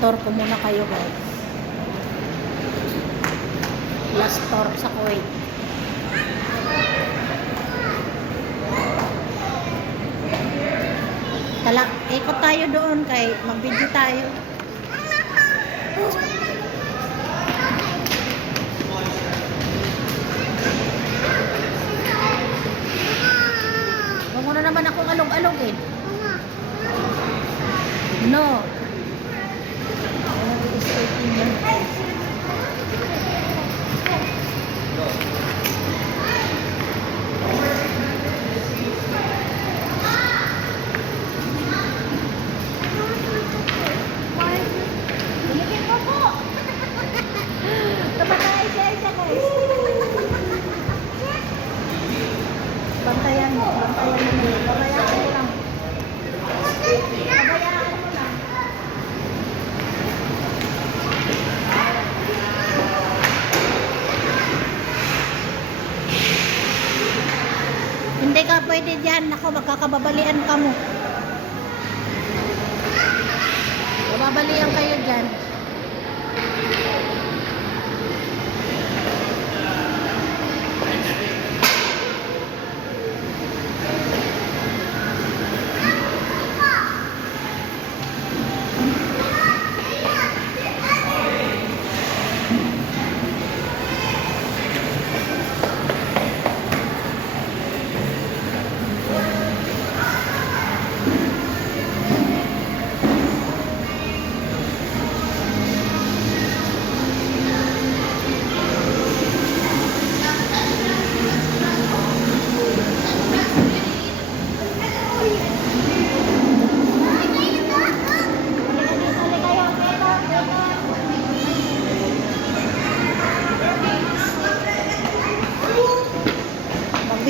Tour ko muna kayo guys. Last tour sa Kuwait. Ikot tayo doon kay mag-video tayo. Huwag mo na naman akong alog-alogin. No. Bantayan mo lang. Babayaan mo lang. Hindi ka pwede dyan. Ako, magkakababalian ka mo. Babalian kayo dyan.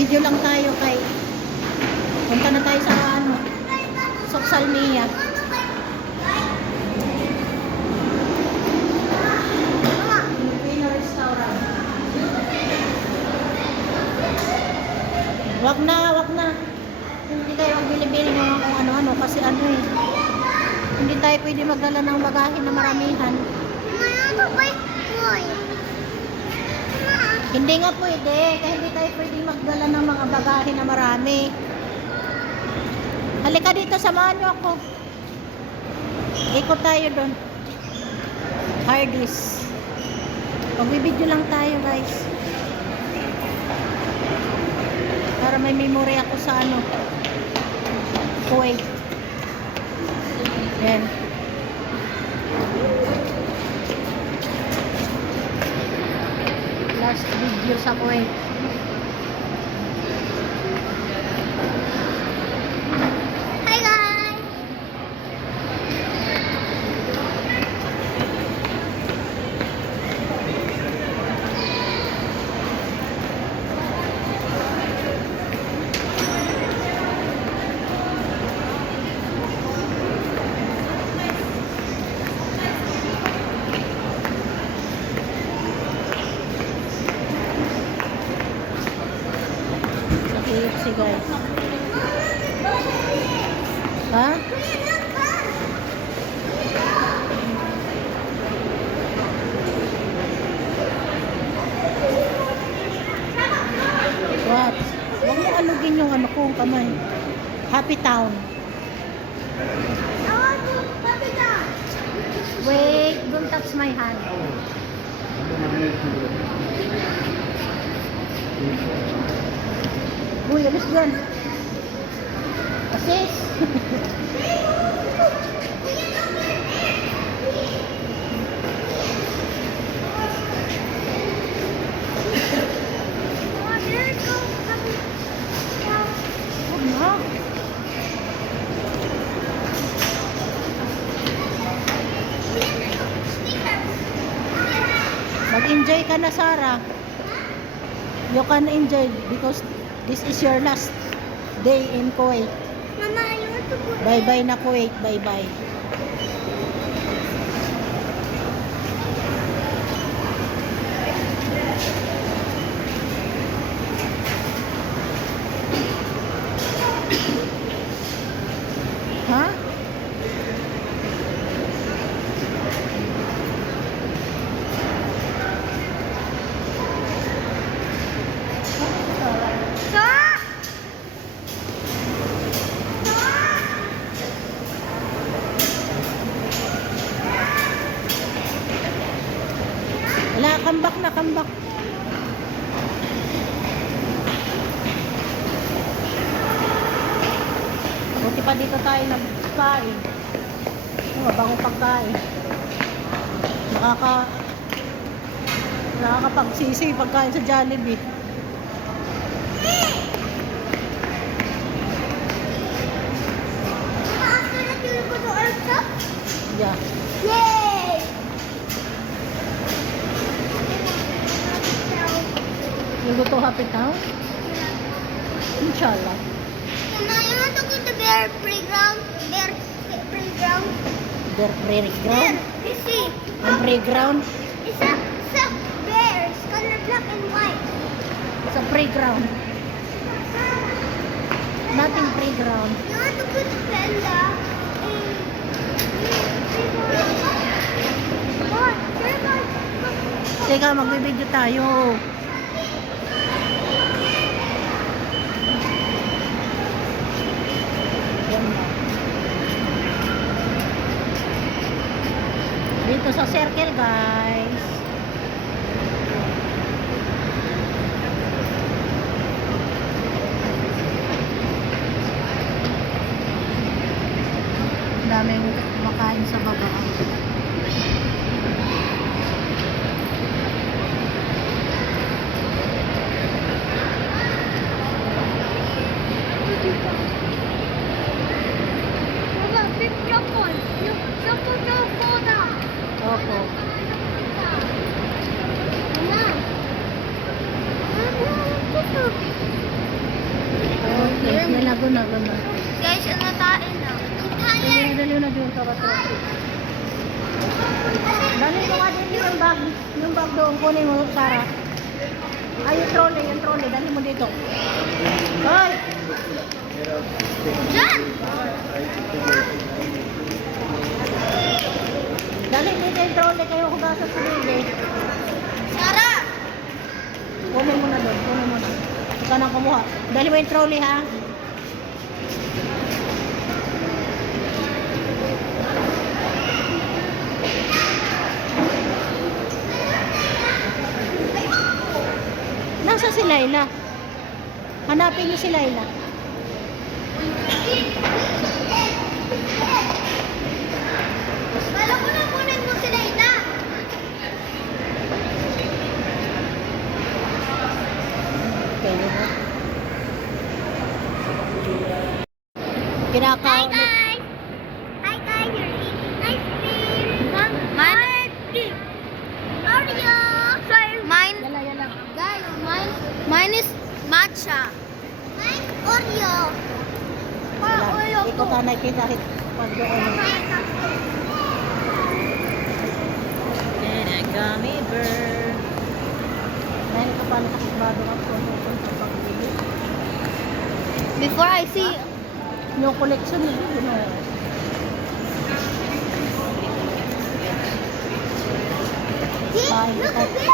Video lang tayo kay punta na tayo sa social media. Filipino restaurant. Wag na. Hindi kayo magbili-bili ng kung ano-ano kasi hindi tayo pwede magdala ng bagahe na maramihan. Hindi nga pwede, kaya hindi tayo pwede magdala ng mga bagahe na marami. Halika dito, samahan nyo ako. Ikot tayo doon. Hardee's. Magbibideo lang tayo guys. Para may memory ako sa Kuwait. Yan. Last video sa Kuwait. Hi guys! KFC guys. Ha? What? Huwag mo alugin yung kong kamay. Happy Town. Wait, don't touch my hand. Uy, alis dyan. Asis. Mag-enjoy ka na, Sarah. You can enjoy because this is your last day in Kuwait. Mama, I want to go. Bye-bye na Kuwait. Bye-bye. Ha? pa dito tayo nagkain. Mabangong pagkain. Nakakapagsisi pagkain sa Jollibee. After that, you go to our shop? Yeah. Yay! You go to Happy Town? Inshallah. Mama, you want to go to bear playground? Bear playground? Their There, playground? you see. Ang playground? It's a bear. It's color black and white. Sa playground. Nothing playground. You want to go to Panda? Teka, magbibideo tayo. Yan na. Dito sa circle, guys. Daming makain sa bagaan. Opo. Okay, nalago na. Guys, ano tayo na? Dali na doon sa restaurant. Dali ko nga din yung bag. Yung bag doon, kunin mo, Sarah. Ay, yung trolley. Dali mo dito. Hoy! Diyan! Dali dito yung trolley kayo hugasan sa bibig. Sarah! Kunin mo na doon, Huwag ka nang kumuha. Dali mo yung trolley, ha? Nasa si Laila? Hanapin niyo si Laila. Kala ko na kunin mo sila ina. Okay, yun na. Hi Kinakaon. guys! Hi guys, you're eating ice cream. Mine Oreo. Yala. Guys, mine is matcha. Mine Oreo. Oreo Ikaw tanay kita pag doon. Gummy bear. Dahil ka pa nakasibado ka po sa pagbili. Before I see Yung collection nila, yun o. Bye. look at this.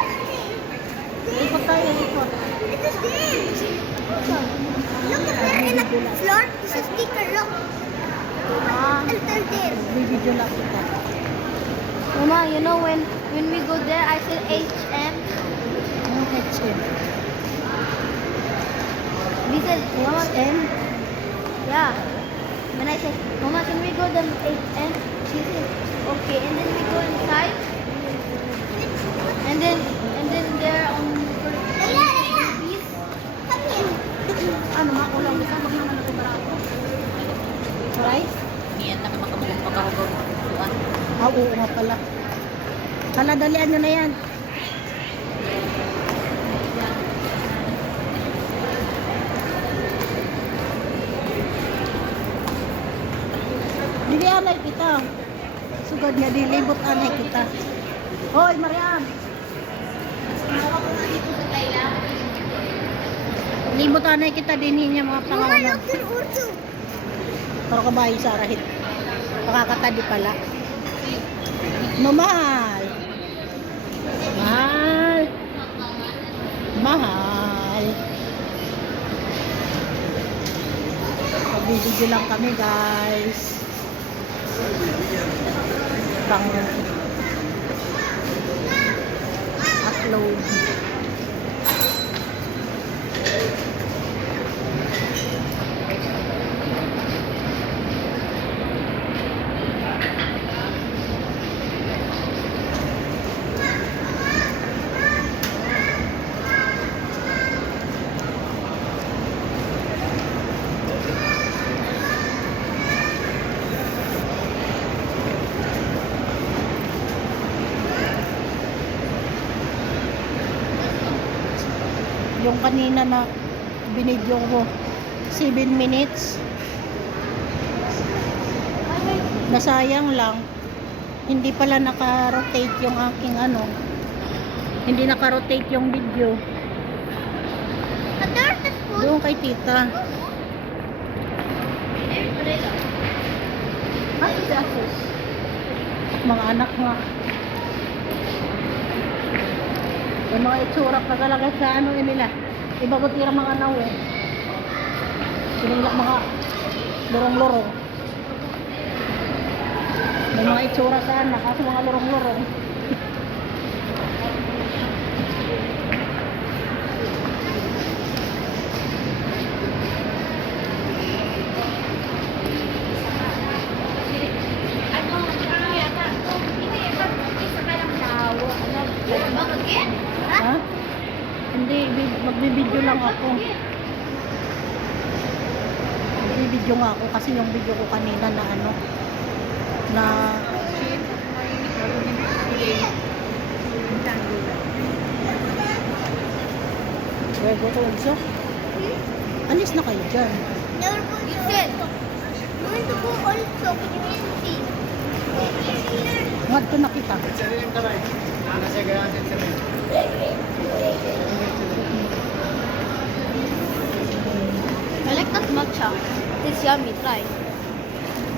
Ikot tayo, ikot. It is this. Look at there in the floor. This is sticker. Look. Ah, Enter there. bibidyo lang kita. Mama, you know when we go there, I said HM. Yung HM. We said, Mama, HM? yeah. When I said, Mama, can we go to HM? She said, okay. And then we go inside. And then there on peace. Ano, makulang kita, wag naman ito barako. Right? Niyan na makahugaw. Ah, oo nga pala. Hala, dalian nyo na yan. Dili anay kita. Sugad nga dilibot anay kita. Hoy, Mariam. Libot anay kita din niya mga pangalan. at Urdu. Pero kabayo sa rahit. Pakakatadi pala. No, mahal. Mahal. Pabibigyo lang kami, guys. Pang upload. Yung kanina na binidyo ko, 7 minutes. Nasayang lang. Hindi pala naka-rotate yung aking ano. Hindi naka-rotate yung video. Doon kay tita. Mga anak nga. Yung mga itsura nagalagay sa ano nila. Iba ko tira mga anaw eh. Sinilak mga lorong-lorong. May mga itsura sa anak kasi mga lorong-lorong. Ha? Hindi, magbibideo lang ako. Magbibideo nga ako kasi yung video ko kanina na ano, na Wego to also. Alis na kayo dyan. You said you want to go also, but you didn't see. Ngadto na kita. I like that matcha. It's yummy. Try.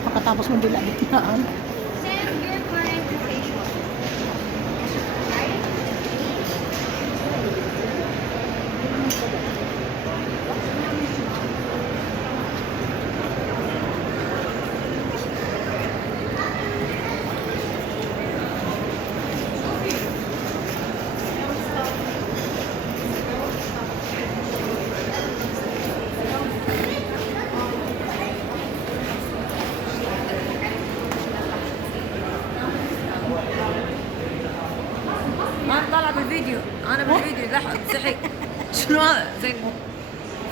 Pagkatapos mo dilabit-naan. Send your current location. ما طلع بالفيديو، انا بالفيديو لحق زحك. شنو هذا؟ زين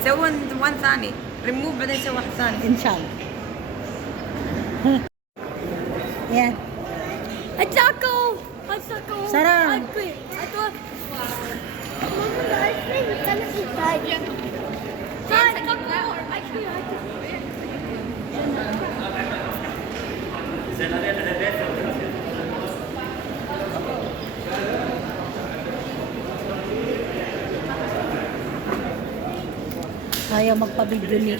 سوى وان ثاني ريموف بعدين سوى واحد ثاني. Inshallah. Yan. A taco. A taco. Sarap. I quit. I thought. Mama, the ice cream is gonna be fried. Sorry, taco. I quit. Ayaw magpa-video ni.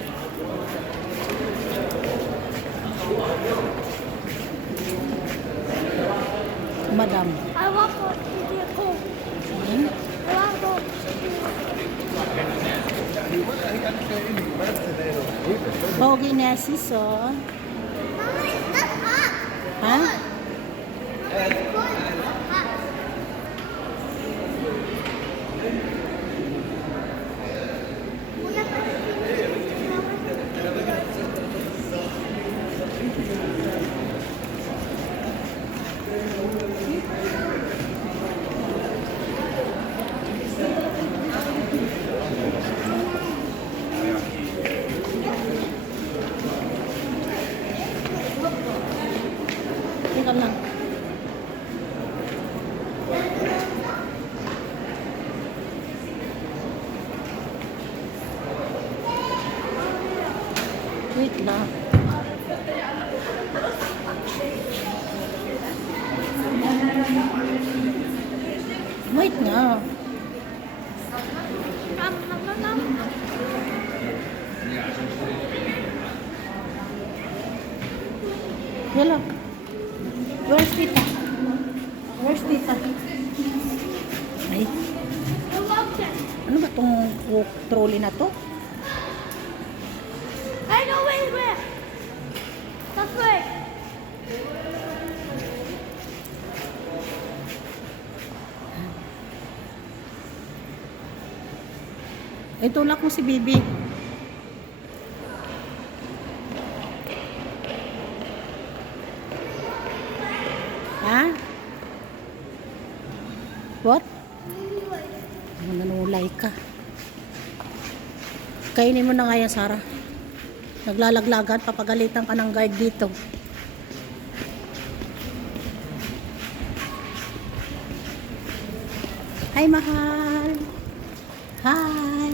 Madam. I want to eat a coke. Hmm? I want to. Pogi na sis, oh. Mama, it's not hot. Ha? It's cold. It's not hot. Una Teka lang. Wait lang. Wait na. Yala. Where's Tita? Where's Tita? Ay, ano ba tong trolley na to? I know where. That's right. Ay, tulak mo si Bibi. Ha? What? Nanulay ka. Kainin mo na nga yan, Sarah. Naglalaglagan, papagalitan ka ng guard dito. Hi, mahal. Hi.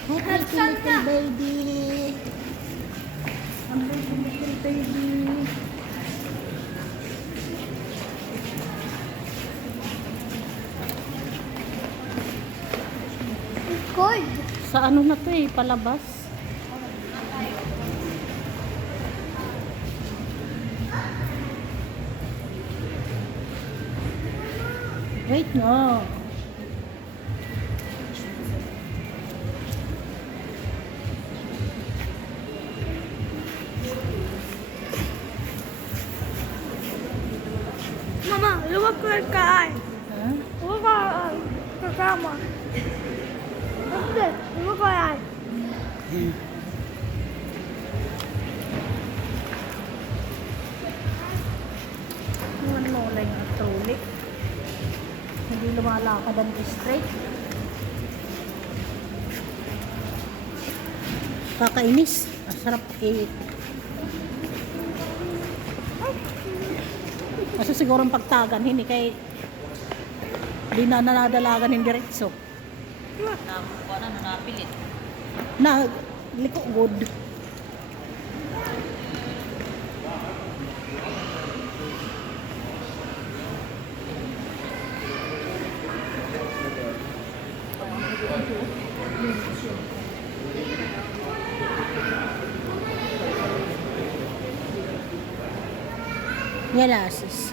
Hi, pretty little baby. Ang pretty little baby. Cold. Sa ano na to eh, palabas. Wait no. Mama, luwag ko yung kaay. Ha? Luwag ko yung kasama. Hindi, luwag ko yan. Yung ano lang yung trolley. Hindi lumalakad ang straight. Kakainis. Ang sarap eh. Kasi siguro ang pagtagan, hindi kay di na nanadalagan ng diretso. Nakuha na, napilit. Na, liko good. Galasis.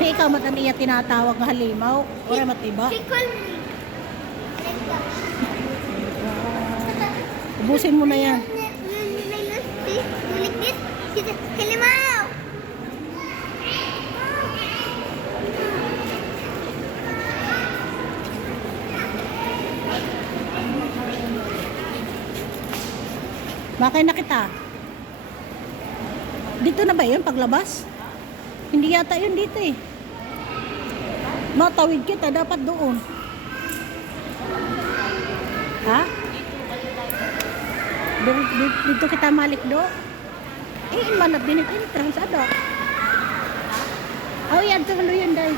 Hey, ikaw matan iya tinatawag na halimaw. Ora matiba. Tickle me. Ubusin mo na yan. Like this. Halimaw. Bakay na kita. Dito na ba yun paglabas? Hindi yata yun dito eh. Matawid kita, dapat doon. Ha? Dito kita malik do? Eh, manap din ito. Entrance ada. Oh, yan. Tulo yun, day.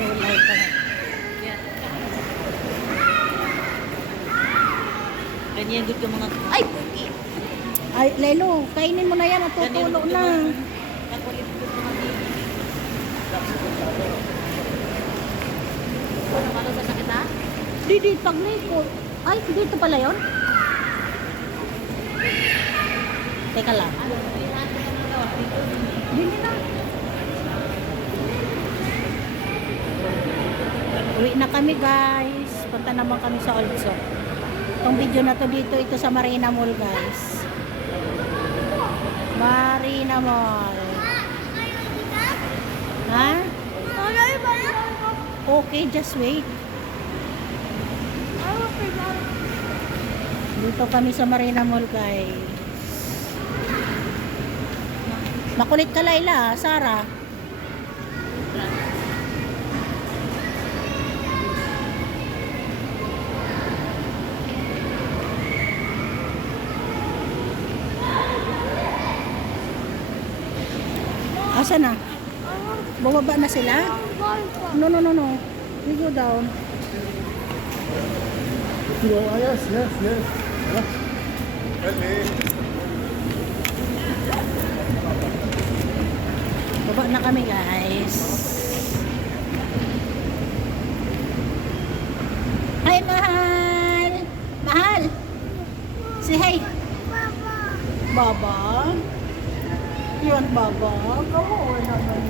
Ulay ka na. Ganyan dito mga... Ay! Puki! Ay, Lelo, kainin mo na yan. Matutulo na. Nakulit ko mga baby. Ano sa sakit ha? Didi, pag naikot. Ay, dito pala yun? Teka lang. Dili na. Uwi na kami guys. Punta naman kami sa Olso. Itong video na to dito, ito sa Marina Mall guys. Marina Mall. Ha? Okay, just wait. Dito kami sa Marina Mall guys. Makulit ka Laila, Sarah. Asa na? Bumaba na sila? No. We go down. Yes. Baba na kami guys. Hi mahal. Mahal. Say hi. Baba. You want Baba? Come on naman.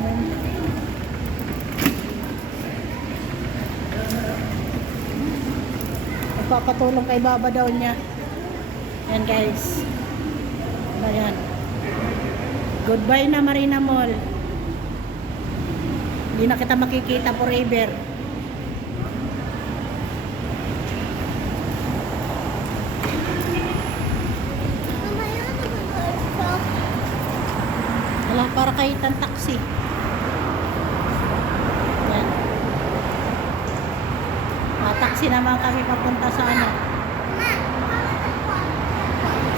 Magpapatulong kay Baba daw niya. Yan guys. Ayan. Goodbye na Marina Mall. Hindi na kita makikita forever. para kahit ang taxi. Yan. Taxi naman kami papunta sa ano.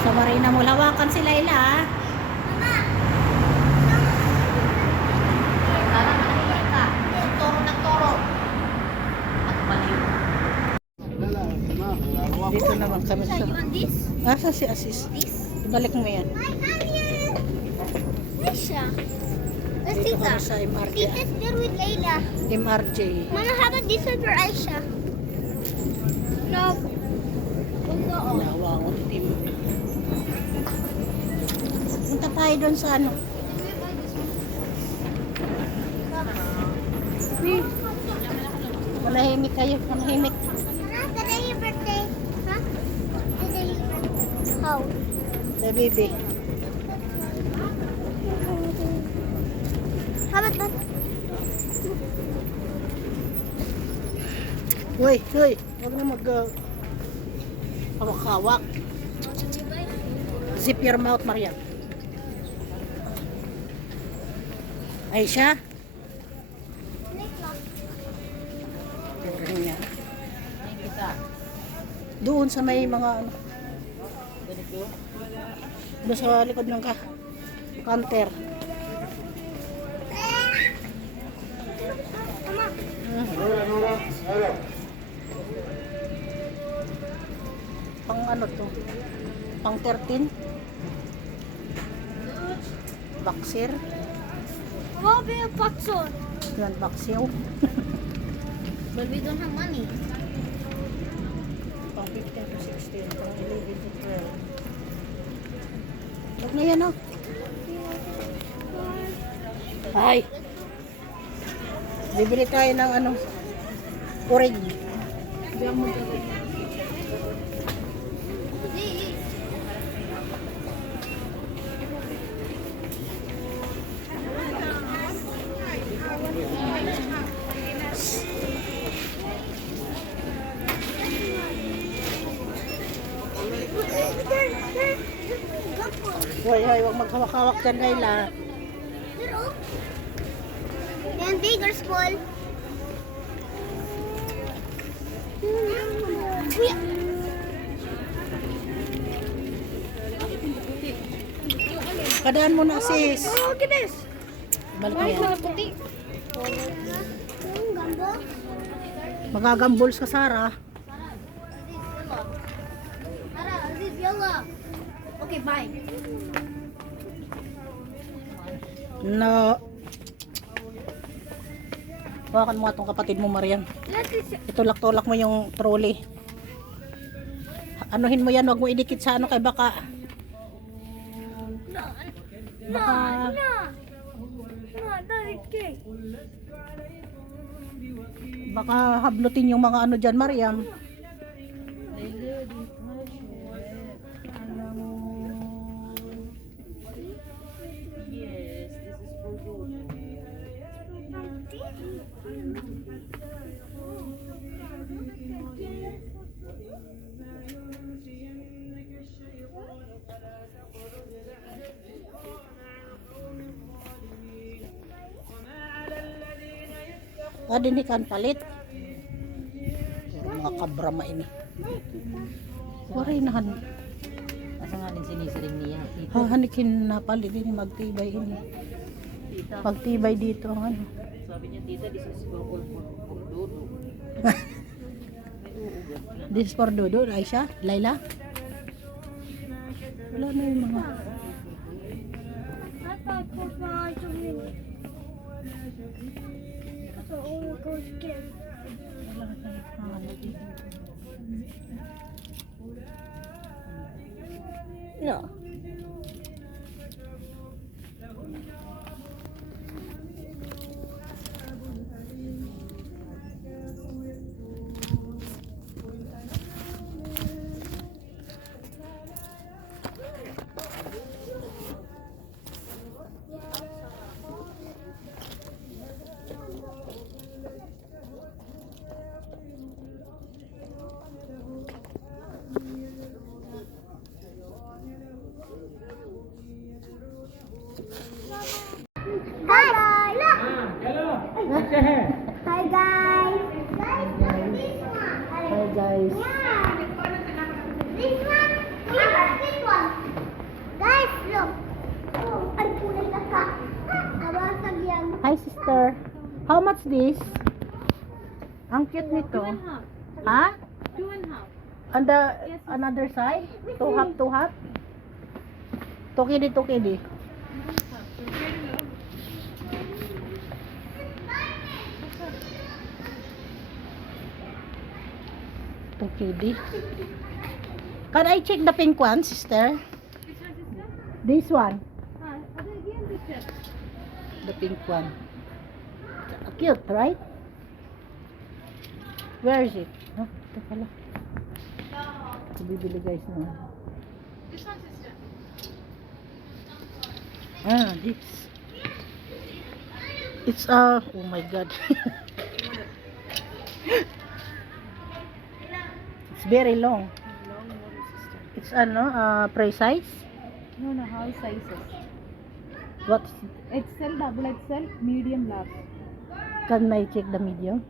Sa Marina Mall. Hawakan si Layla ha. Dito naman kami sa... You want this? Asa si Asis? This? Ibalik mo yan. Aisha. Let's see Dito kami that. sa MRJ. See this there with Layla. MRJ. Mama, how about this one for Aisha? No. No. Nawa ako team. Punta tayo doon sa ano. Malahimik kayo. Malahimik. Today your birthday. Huh? Today your birthday. How? The baby. How about that? Hoy, hoy. Huwag na mag... hawak-hawak. Zip your mouth, Mariam. Aisha? Niya. Doon sa may mga ano. Doon sa likod ng counter. Pang ano to? Pang 13? Boxer? What about a patson? Yan, boxer. But we don't have money. Pang 15 to 16, pang 11 to 12. Huwag na yan, oh. Ay! Bibili tayo ng ano, orig. Hoy, hoy, huwag maghawak-hawak dyan, Kayla. And big or small? Yeah. Padaan mo na, sis. Oh, look at this. Balik mo yan. puti? Gumbo? Magagambols ka, Sarah. Ara, this is yellow. Okay, bye. No. Hawakan mo nga itong kapatid mo, Mariam. Itulak-tulak mo yung trolley. Anuhin mo yan, huwag mo idikit sa ano kay baka. Baka... Baka hablutin yung mga ano dyan, Mariam. Din ikan palit. Mga kabrama ini. Waray nahan. Asa nga din sinisiring niya? Hahanikin na palit ini magtibay ini. Magtibay dito ang ano. Sabi niya, tita, this is for all for dodo. This is for Dodo, Aisha, Layla. Wala na yung mga. I thought it was my eyes. So, all goes again. No. much this? Ang cute nito. Ha? 2.5. On the another side? 2 half, 2 half? 2 kidi, 2 kidi. Okay. Can I check the pink one, sister? This one. The pink one. Cute, right? Where is it? Oh, ito pala. Ito bibili guys na. This. It's oh my god. It's very long. It's precise. No, how sizes? What XL, double XL, medium, large. can I check the medium?